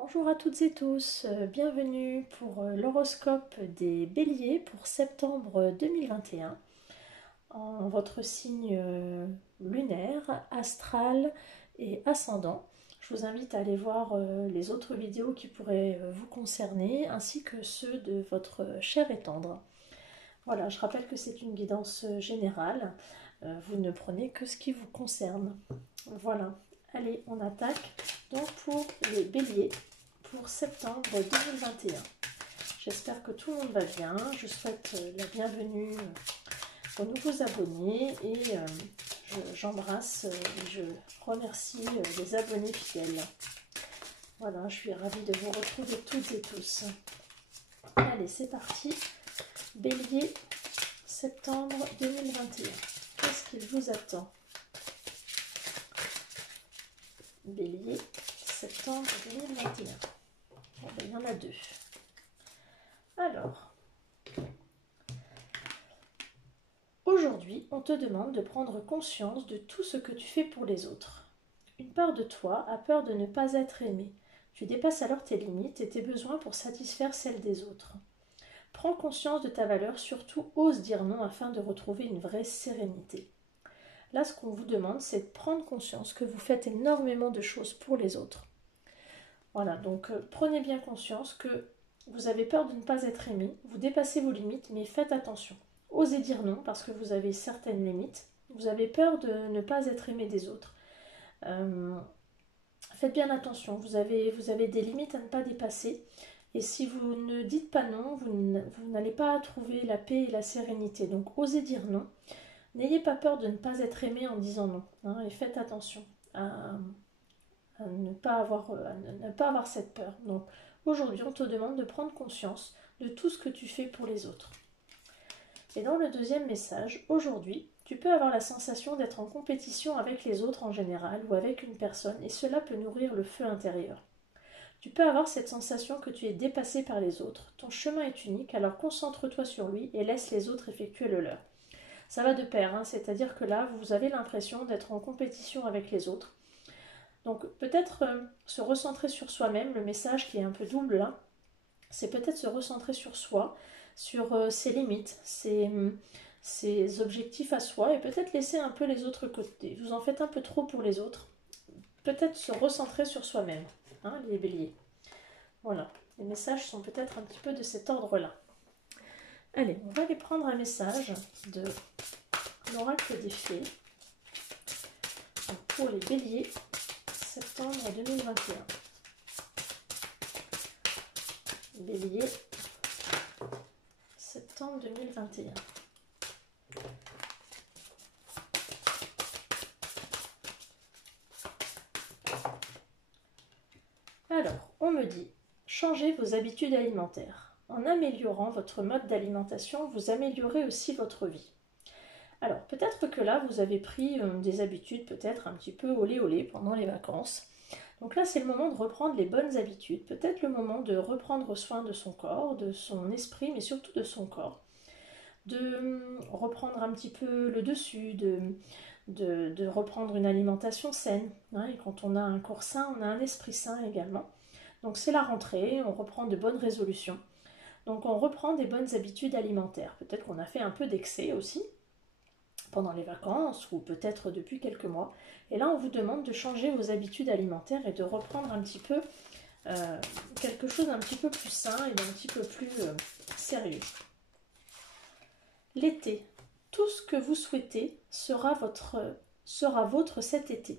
Bonjour à toutes et tous, bienvenue pour l'horoscope des béliers pour septembre 2021 en votre signe lunaire, astral et ascendant. Je vous invite à aller voir les autres vidéos qui pourraient vous concerner ainsi que ceux de votre cher et tendre. Voilà, je rappelle que c'est une guidance générale, vous ne prenez que ce qui vous concerne. Voilà, allez, on attaque donc pour les béliers pour septembre 2021. J'espère que tout le monde va bien. Je souhaite la bienvenue aux nouveaux abonnés et j'embrasse et je remercie les abonnés fidèles. Voilà, je suis ravie de vous retrouver toutes et tous. Allez, c'est parti. Bélier, septembre 2021. Qu'est-ce qu'il vous attend? Bélier, septembre 2021. Bon, ben, il y en a deux. Alors, aujourd'hui, on te demande de prendre conscience de tout ce que tu fais pour les autres. Une part de toi a peur de ne pas être aimé. Tu dépasses alors tes limites et tes besoins pour satisfaire celles des autres. Prends conscience de ta valeur, surtout ose dire non afin de retrouver une vraie sérénité. Là, ce qu'on vous demande, c'est de prendre conscience que vous faites énormément de choses pour les autres. Voilà, donc prenez bien conscience que vous avez peur de ne pas être aimé, vous dépassez vos limites, mais faites attention. Osez dire non parce que vous avez certaines limites, vous avez peur de ne pas être aimé des autres. Faites bien attention, vous avez des limites à ne pas dépasser. Et si vous ne dites pas non, vous n'allez pas trouver la paix et la sérénité. Donc osez dire non. N'ayez pas peur de ne pas être aimé en disant non. Hein, et faites attention à ne pas avoir cette peur. Donc aujourd'hui, on te demande de prendre conscience de tout ce que tu fais pour les autres. Et dans le deuxième message, aujourd'hui, tu peux avoir la sensation d'être en compétition avec les autres en général ou avec une personne et cela peut nourrir le feu intérieur. Tu peux avoir cette sensation que tu es dépassé par les autres. Ton chemin est unique, alors concentre-toi sur lui et laisse les autres effectuer le leur. Ça va de pair, hein, c'est-à-dire que là, vous avez l'impression d'être en compétition avec les autres. Donc peut-être se recentrer sur soi-même, le message qui est un peu double là, c'est peut-être se recentrer sur soi, sur ses limites, ses objectifs à soi et peut-être laisser un peu les autres côté. Vous en faites un peu trop pour les autres. Peut-être se recentrer sur soi-même, hein, les béliers. Voilà, les messages sont peut-être un petit peu de cet ordre-là. Allez, on va aller prendre un message de l'oracle des fées pour les béliers, septembre 2021. Bélier, septembre 2021. Alors, on me dit, changez vos habitudes alimentaires. En améliorant votre mode d'alimentation, vous améliorez aussi votre vie. Alors, peut-être que là, vous avez pris des habitudes peut-être un petit peu olé olé pendant les vacances. Donc là, c'est le moment de reprendre les bonnes habitudes, peut-être le moment de reprendre soin de son corps, de son esprit, mais surtout de son corps. De reprendre un petit peu le dessus, de reprendre une alimentation saine. Hein, et quand on a un corps sain, on a un esprit sain également. Donc c'est la rentrée, on reprend de bonnes résolutions. Donc on reprend des bonnes habitudes alimentaires. Peut-être qu'on a fait un peu d'excès aussi pendant les vacances ou peut-être depuis quelques mois. Et là, on vous demande de changer vos habitudes alimentaires et de reprendre un petit peu quelque chose d'un petit peu plus sain et d'un petit peu plus sérieux. L'été, tout ce que vous souhaitez sera vôtre cet été.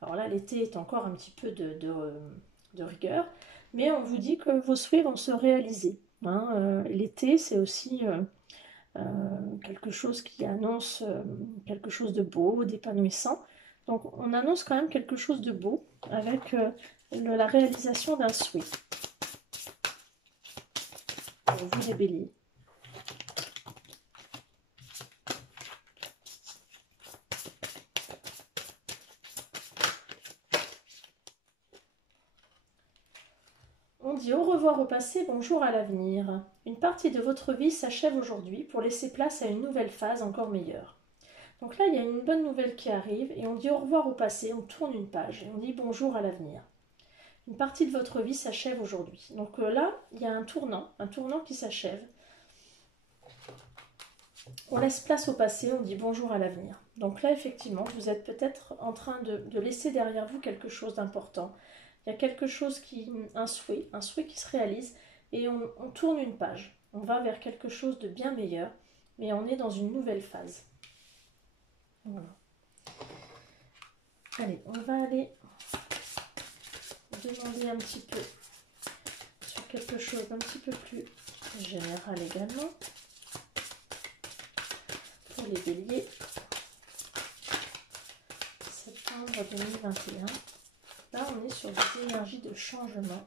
Alors là, l'été est encore un petit peu de rigueur, mais on vous dit que vos souhaits vont se réaliser. Hein, l'été, c'est aussi quelque chose qui annonce quelque chose de beau, d'épanouissant. Donc on annonce quand même quelque chose de beau avec la réalisation d'un souhait. Pour vous les béliers. On dit au revoir au passé, bonjour à l'avenir. Une partie de votre vie s'achève aujourd'hui pour laisser place à une nouvelle phase encore meilleure. Donc là, il y a une bonne nouvelle qui arrive et on dit au revoir au passé, on tourne une page et on dit bonjour à l'avenir. Une partie de votre vie s'achève aujourd'hui. Donc là, il y a un tournant qui s'achève. On laisse place au passé, on dit bonjour à l'avenir. Donc là, effectivement, vous êtes peut-être en train de laisser derrière vous quelque chose d'important. Il y a quelque chose un souhait qui se réalise et on tourne une page. On va vers quelque chose de bien meilleur, mais on est dans une nouvelle phase. Voilà. Allez, on va aller demander un petit peu sur quelque chose d'un petit peu plus général également. Pour les béliers, septembre 2021. Là, on est sur des énergies de changement.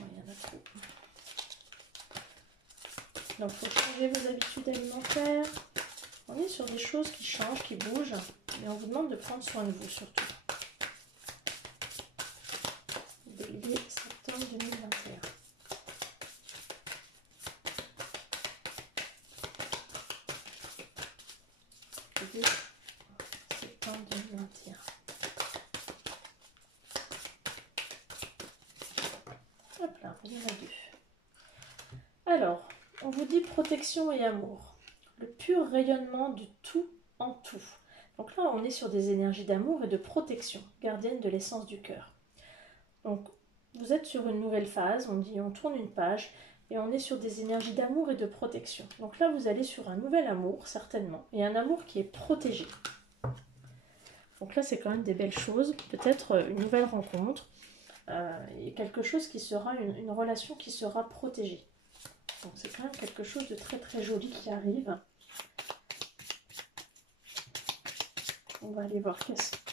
Oh, il y en a trop. Donc, il faut changer vos habitudes alimentaires. On est sur des choses qui changent, qui bougent, mais on vous demande de prendre soin de vous surtout. Bélier, septembre 2021. Bélier, septembre 2021. Hop là, il y en a deux. Alors, on vous dit protection et amour. Le pur rayonnement du tout en tout. Donc là, on est sur des énergies d'amour et de protection, gardiennes de l'essence du cœur. Donc, vous êtes sur une nouvelle phase, on tourne une page, et on est sur des énergies d'amour et de protection. Donc là, vous allez sur un nouvel amour, certainement, et un amour qui est protégé. Donc là, c'est quand même des belles choses, peut-être une nouvelle rencontre, et quelque chose qui sera, une relation qui sera protégée. Donc c'est quand même quelque chose de très très joli qui arrive. On va aller voir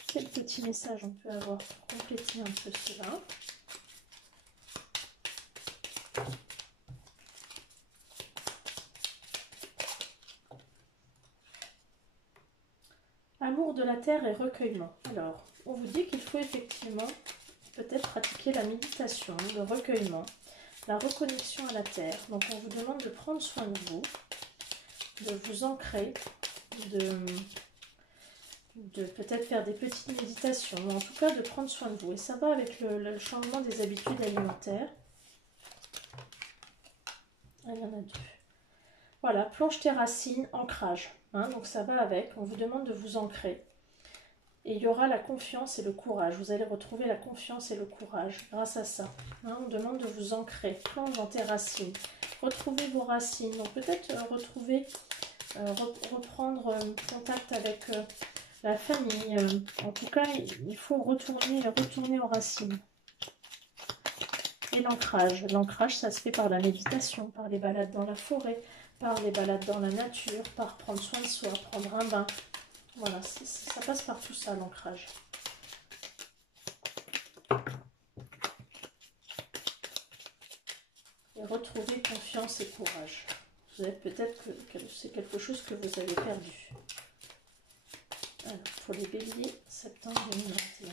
quel petit message on peut avoir pour compléter un peu cela. Amour de la terre et recueillement. Alors, on vous dit qu'il faut effectivement peut-être pratiquer la méditation, le recueillement, la reconnexion à la terre. Donc on vous demande de prendre soin de vous ancrer, de peut-être faire des petites méditations, ou en tout cas de prendre soin de vous. Et ça va avec le changement des habitudes alimentaires. Ah, il y en a deux. Voilà, plonge tes racines, ancrage. Hein, donc ça va avec, on vous demande de vous ancrer. Et il y aura la confiance et le courage. Vous allez retrouver la confiance et le courage grâce à ça. Hein, on demande de vous ancrer, plonge dans tes racines. Retrouvez vos racines. Donc peut-être reprendre contact avec la famille. En tout cas, il faut retourner aux racines. Et l'ancrage. L'ancrage, ça se fait par la méditation, par les balades dans la forêt, par les balades dans la nature, par prendre soin de soi, prendre un bain. Voilà, ça passe par tout ça, l'ancrage. Et retrouver confiance et courage. Vous avez peut-être que c'est quelque chose que vous avez perdu. Alors, pour les béliers, septembre 2021.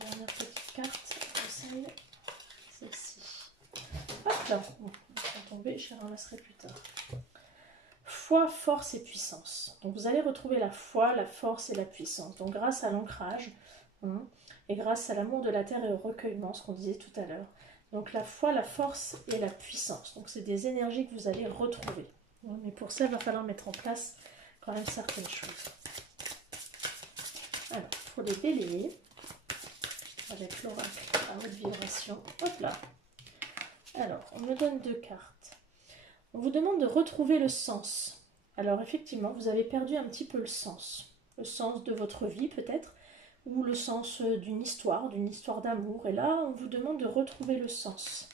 Dernière petite carte, conseil, celle-ci. Hop là, bon, elle va tomber, je la ramasserai plus tard. Foi, force et puissance. Donc vous allez retrouver la foi, la force et la puissance. Donc grâce à l'ancrage et grâce à l'amour de la terre et au recueillement, ce qu'on disait tout à l'heure. Donc la foi, la force et la puissance. Donc c'est des énergies que vous allez retrouver. Mais pour ça, il va falloir mettre en place quand même certaines choses. Alors, pour les béliers, avec l'oracle à haute vibration, hop là. Alors, on me donne deux cartes. On vous demande de retrouver le sens. Alors effectivement, vous avez perdu un petit peu le sens de votre vie peut-être, ou le sens d'une histoire d'amour. Et là, on vous demande de retrouver le sens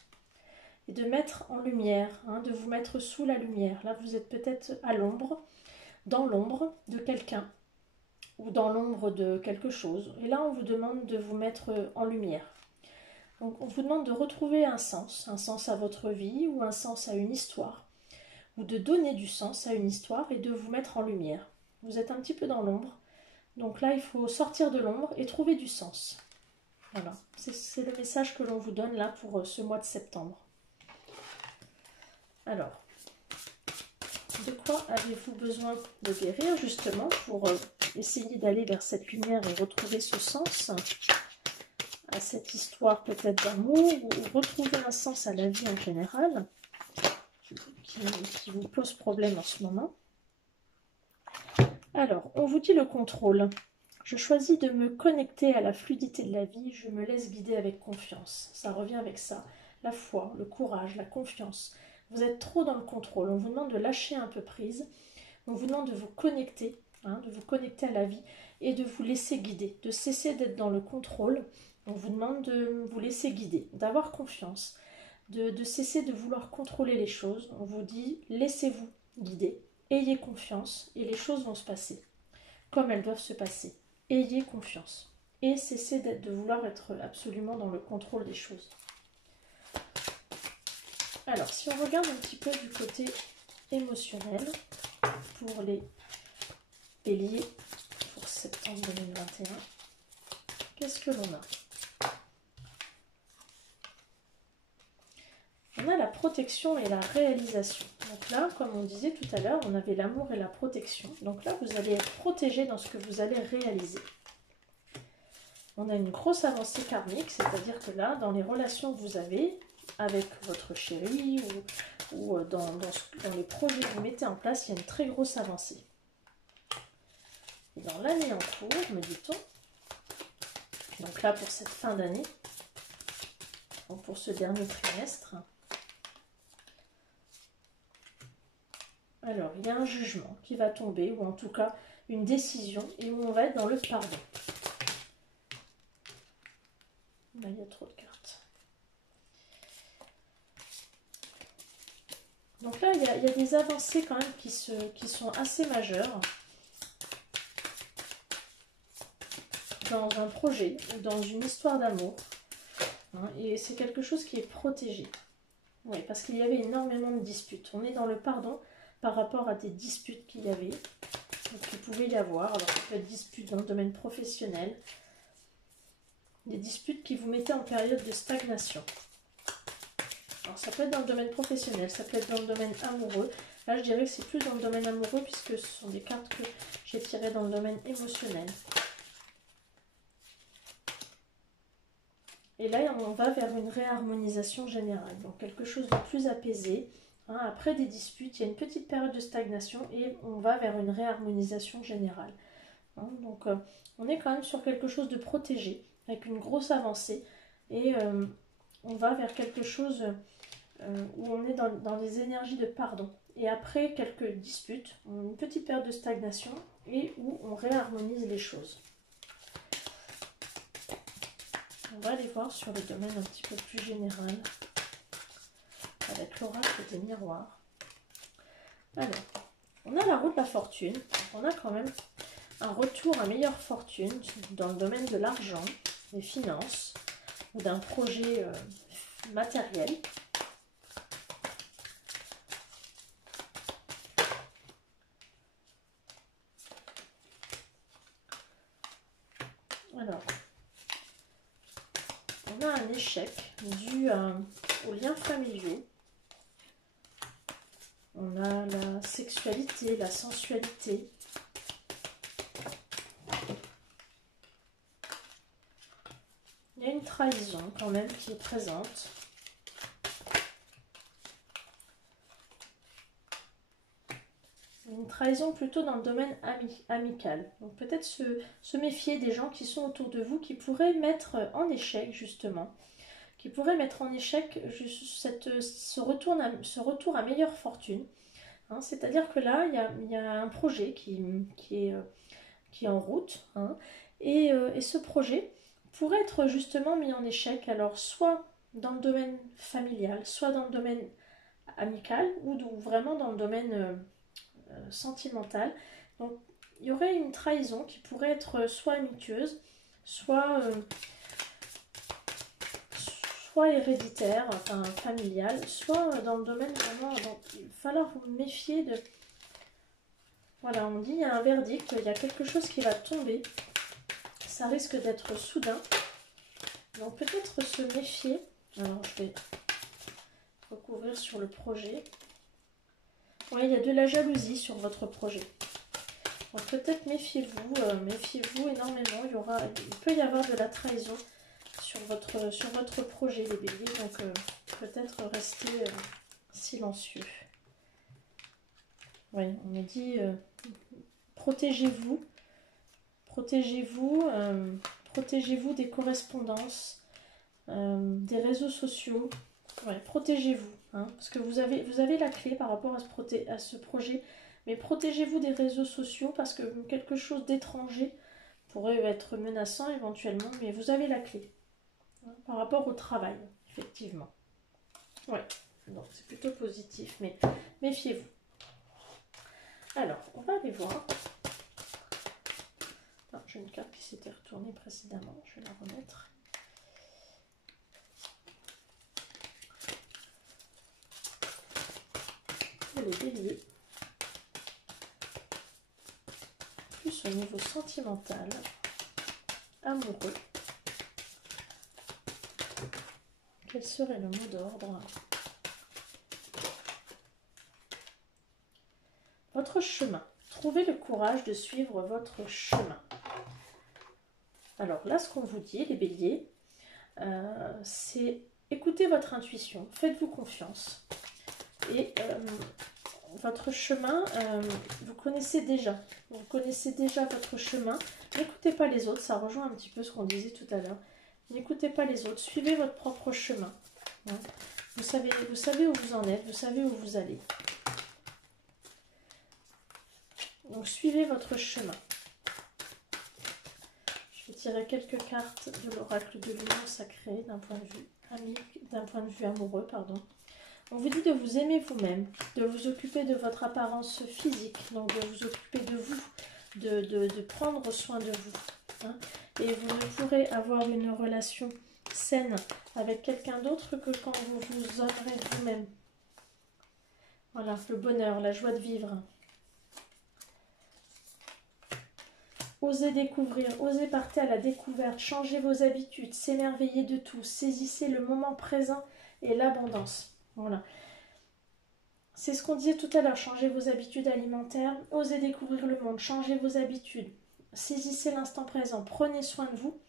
et de mettre en lumière, de vous mettre sous la lumière. Là, vous êtes peut-être à l'ombre, dans l'ombre de quelqu'un ou dans l'ombre de quelque chose. Et là, on vous demande de vous mettre en lumière. Donc, on vous demande de retrouver un sens à votre vie ou un sens à une histoire, ou de donner du sens à une histoire et de vous mettre en lumière. Vous êtes un petit peu dans l'ombre, donc là il faut sortir de l'ombre et trouver du sens. Voilà, c'est le message que l'on vous donne là pour ce mois de septembre. Alors, De quoi avez-vous besoin de guérir justement pour essayer d'aller vers cette lumière et retrouver ce sens à cette histoire peut-être d'amour ou retrouver un sens à la vie en général qui vous pose problème en ce moment? Alors, on vous dit le contrôle. Je choisis de me connecter à la fluidité de la vie, je me laisse guider avec confiance. Ça revient avec ça, la foi, le courage, la confiance. Vous êtes trop dans le contrôle, on vous demande de lâcher un peu prise, on vous demande de vous connecter, de vous connecter à la vie et de vous laisser guider, de cesser d'être dans le contrôle. On vous demande de vous laisser guider, d'avoir confiance, de cesser de vouloir contrôler les choses. On vous dit, laissez-vous guider, ayez confiance et les choses vont se passer comme elles doivent se passer. Ayez confiance et cessez de vouloir être absolument dans le contrôle des choses. Alors, si on regarde un petit peu du côté émotionnel pour les béliers pour septembre 2021, qu'est-ce que l'on a? On a la protection et la réalisation. Donc là, comme on disait tout à l'heure, on avait l'amour et la protection. Donc là, vous allez être protégé dans ce que vous allez réaliser. On a une grosse avancée karmique, c'est-à-dire que là, dans les relations que vous avez avec votre chéri ou dans les projets que vous mettez en place, il y a une très grosse avancée. Et dans l'année en cours, me dit-on, donc là pour cette fin d'année, pour ce dernier trimestre, alors il y a un jugement qui va tomber, ou en tout cas une décision, et où on va être dans le pardon. Là, il y a trop de cartes. Donc là, il y a des avancées quand même qui sont assez majeures dans un projet ou dans une histoire d'amour. Et c'est quelque chose qui est protégé. Oui, parce qu'il y avait énormément de disputes. On est dans le pardon par rapport à des disputes qu'il y avait, qu'il pouvait y avoir. Alors, ça peut être disputes dans le domaine professionnel, des disputes qui vous mettaient en période de stagnation. Alors, ça peut être dans le domaine professionnel, ça peut être dans le domaine amoureux. Là, je dirais que c'est plus dans le domaine amoureux puisque ce sont des cartes que j'ai tirées dans le domaine émotionnel. Et là, on va vers une réharmonisation générale, donc quelque chose de plus apaisé. Après des disputes, il y a une petite période de stagnation et on va vers une réharmonisation générale. Donc, on est quand même sur quelque chose de protégé, avec une grosse avancée. Et on va vers quelque chose où on est dans les énergies de pardon. Et après quelques disputes, une petite période de stagnation et où on réharmonise les choses. On va aller voir sur le domaine un petit peu plus général avec l'oracle des miroirs. Alors, on a la roue de la fortune. On a quand même un retour à meilleure fortune dans le domaine de l'argent, des finances ou d'un projet matériel. Alors, on a un échec dû aux liens familiaux. On a la sexualité, la sensualité. Il y a une trahison quand même qui est présente. Une trahison plutôt dans le domaine amical. Donc peut-être se méfier des gens qui sont autour de vous, qui pourraient mettre en échec justement, qui pourraient mettre en échec ce retour à meilleure fortune. C'est-à-dire que là, il y a un projet qui est en route, et ce projet pourrait être justement mis en échec, alors soit dans le domaine familial, soit dans le domaine amical, ou vraiment dans le domaine sentimentale. Donc il y aurait une trahison qui pourrait être soit amicieuse, soit héréditaire, enfin familiale, soit dans le domaine vraiment. Donc il va falloir vous méfier de. Voilà, on dit il y a un verdict, il y a quelque chose qui va tomber. Ça risque d'être soudain. Donc peut-être se méfier. Alors je vais recouvrir sur le projet. Oui, il y a de la jalousie sur votre projet. Donc peut-être méfiez-vous énormément. Il peut y avoir de la trahison sur votre projet, les béliers. Donc peut-être restez silencieux. Oui, on me dit protégez-vous. Protégez-vous des correspondances, des réseaux sociaux. Ouais, protégez-vous, hein, parce que vous avez la clé par rapport à ce projet. Mais protégez-vous des réseaux sociaux parce que quelque chose d'étranger pourrait être menaçant éventuellement. Mais vous avez la clé, hein, par rapport au travail, effectivement. Ouais, donc c'est plutôt positif, mais méfiez-vous. Alors, on va aller voir. J'ai une carte qui s'était retournée précédemment, je vais la remettre. Pour les béliers, plus au niveau sentimental, amoureux, quel serait le mot d'ordre? Votre chemin. Trouvez le courage de suivre votre chemin. Alors là, ce qu'on vous dit, les béliers, c'est écoutez votre intuition, faites-vous confiance. Et votre chemin, vous connaissez déjà. Vous connaissez déjà votre chemin. N'écoutez pas les autres, ça rejoint un petit peu ce qu'on disait tout à l'heure. N'écoutez pas les autres, suivez votre propre chemin. Hein. Vous savez où vous en êtes, vous savez où vous allez. Donc suivez votre chemin. Je vais tirer quelques cartes de l'oracle de l'union sacrée d'un point de vue amique, d'un point de vue amoureux, pardon. On vous dit de vous aimer vous-même, de vous occuper de votre apparence physique, donc de vous occuper de vous, de prendre soin de vous. Hein. Et vous ne pourrez avoir une relation saine avec quelqu'un d'autre que quand vous vous honorez vous-même. Voilà, le bonheur, la joie de vivre. Osez découvrir, osez partir à la découverte, changez vos habitudes, s'émerveiller de tout, saisissez le moment présent et l'abondance. Voilà. C'est ce qu'on disait tout à l'heure, changez vos habitudes alimentaires, osez découvrir le monde, changez vos habitudes, saisissez l'instant présent, prenez soin de vous.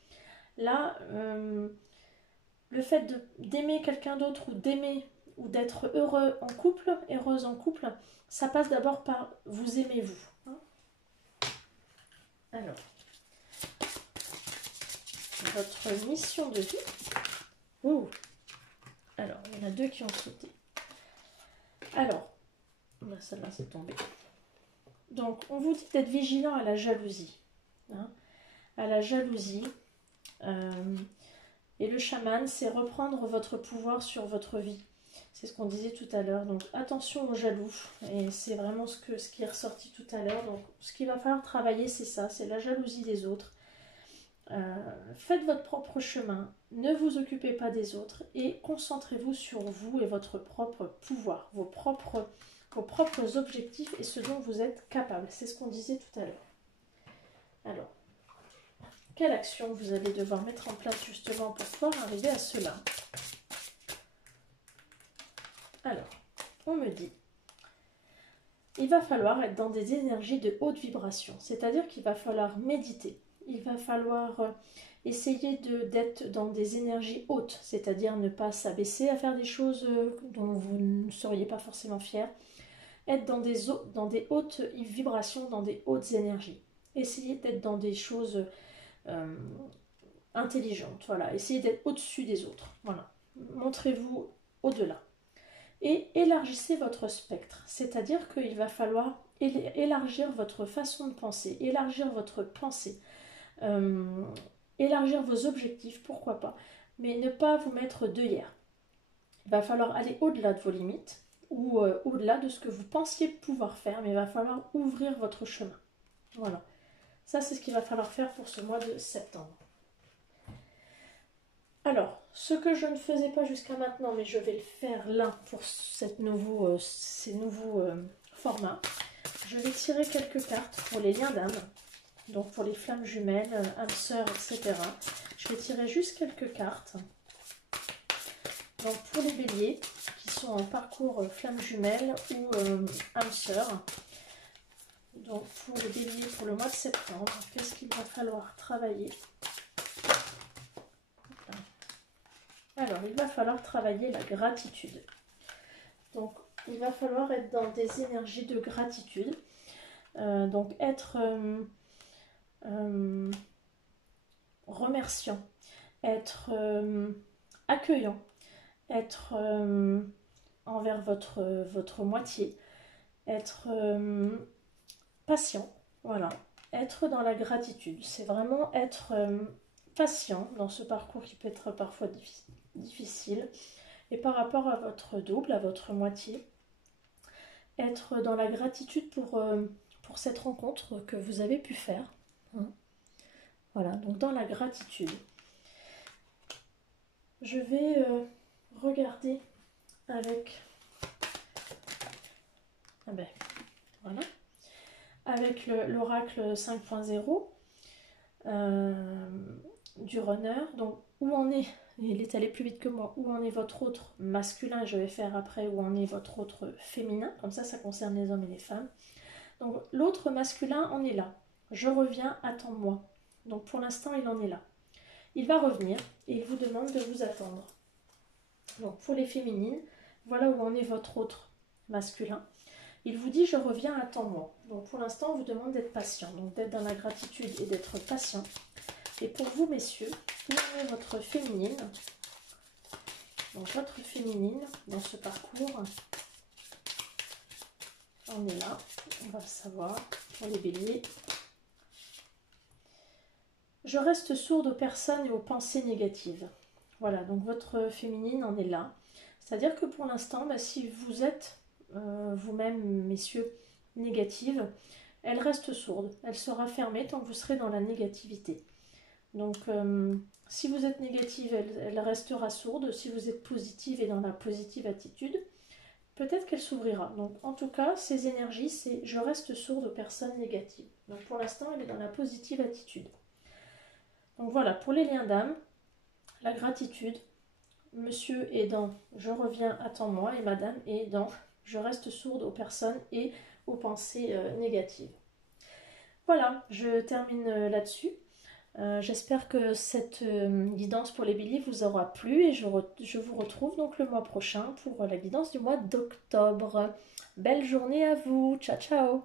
Là, le fait d'aimer quelqu'un d'autre ou d'aimer ou d'être heureux en couple, heureuse en couple, ça passe d'abord par vous aimez vous. Hein. Alors, votre mission de vie. Ouh. Alors, il y en a deux qui ont sauté. Alors, celle-là c'est tombé. Donc, on vous dit d'être vigilant à la jalousie. Hein, à la jalousie. Et le chaman, c'est reprendre votre pouvoir sur votre vie. C'est ce qu'on disait tout à l'heure. Donc, attention aux jaloux. Et c'est vraiment ce qui est ressorti tout à l'heure. Donc, ce qu'il va falloir travailler, c'est ça. C'est la jalousie des autres. Faites votre propre chemin. Ne vous occupez pas des autres. Et concentrez-vous sur vous et votre propre pouvoir. Vos propres objectifs et ce dont vous êtes capable. C'est ce qu'on disait tout à l'heure. Alors, quelle action vous allez devoir mettre en place justement pour pouvoir arriver à cela? Alors, on me dit, il va falloir être dans des énergies de haute vibration, c'est-à-dire qu'il va falloir méditer, il va falloir essayer d'être dans des énergies hautes, c'est-à-dire ne pas s'abaisser à faire des choses dont vous ne seriez pas forcément fier, être dans des hautes vibrations, dans des hautes énergies, essayer d'être dans des choses intelligentes, voilà, essayez d'être au-dessus des autres, voilà, montrez-vous au-delà. Et élargissez votre spectre, c'est-à-dire qu'il va falloir élargir votre façon de penser, élargir votre pensée, élargir vos objectifs, pourquoi pas, mais ne pas vous mettre d'œillères. Il va falloir aller au-delà de vos limites ou au-delà de ce que vous pensiez pouvoir faire, mais il va falloir ouvrir votre chemin. Voilà, ça c'est ce qu'il va falloir faire pour ce mois de septembre. Alors, ce que je ne faisais pas jusqu'à maintenant, mais je vais le faire là pour ces nouveaux formats, je vais tirer quelques cartes pour les liens d'âme, donc pour les flammes jumelles, âmes sœurs, etc. Je vais tirer juste quelques cartes. Donc pour les béliers, qui sont en parcours flamme jumelle ou âme sœur. Donc pour le bélier pour le mois de septembre, qu'est-ce qu'il va falloir travailler? Alors, il va falloir travailler la gratitude. Donc, il va falloir être dans des énergies de gratitude. Donc, être remerciant, être accueillant, être envers votre moitié, être patient, voilà. Être dans la gratitude, c'est vraiment être patient dans ce parcours qui peut être parfois difficile. Et par rapport à votre double, à votre moitié, être dans la gratitude pour cette rencontre que vous avez pu faire. Hein. Voilà, donc dans la gratitude. Je vais regarder avec... Ah ben, voilà. Avec l'oracle 5.0 du runner. Donc, où en est, il est allé plus vite que moi, où en est votre autre masculin, je vais faire après où en est votre autre féminin, comme ça concerne les hommes et les femmes. Donc, l'autre masculin en est là. Je reviens, attends-moi. Donc, pour l'instant, il en est là. Il va revenir et il vous demande de vous attendre. Donc, pour les féminines, voilà où en est votre autre masculin. Il vous dit, je reviens, attends-moi. Donc, pour l'instant, on vous demande d'être patient, donc d'être dans la gratitude et d'être patient. Et pour vous, messieurs, où en est votre féminine? Donc, votre féminine, dans ce parcours, on est là. On va le savoir pour les béliers. Je reste sourde aux personnes et aux pensées négatives. Voilà, donc votre féminine en est là. C'est-à-dire que pour l'instant, si vous êtes vous-même, messieurs, négative, elle reste sourde. Elle sera fermée tant que vous serez dans la négativité. Donc, si vous êtes négative, elle restera sourde. Si vous êtes positive et dans la positive attitude, peut-être qu'elle s'ouvrira. Donc, en tout cas, ces énergies, c'est je reste sourde aux personnes négatives. Donc, pour l'instant, elle est dans la positive attitude. Donc, voilà, pour les liens d'âme, la gratitude, monsieur est dans je reviens, attends-moi, et madame est dans je reste sourde aux personnes et aux pensées négatives. Voilà, je termine là-dessus. J'espère que cette guidance pour les béliers vous aura plu et je vous retrouve donc le mois prochain pour la guidance du mois d'octobre. Belle journée à vous, ciao ciao.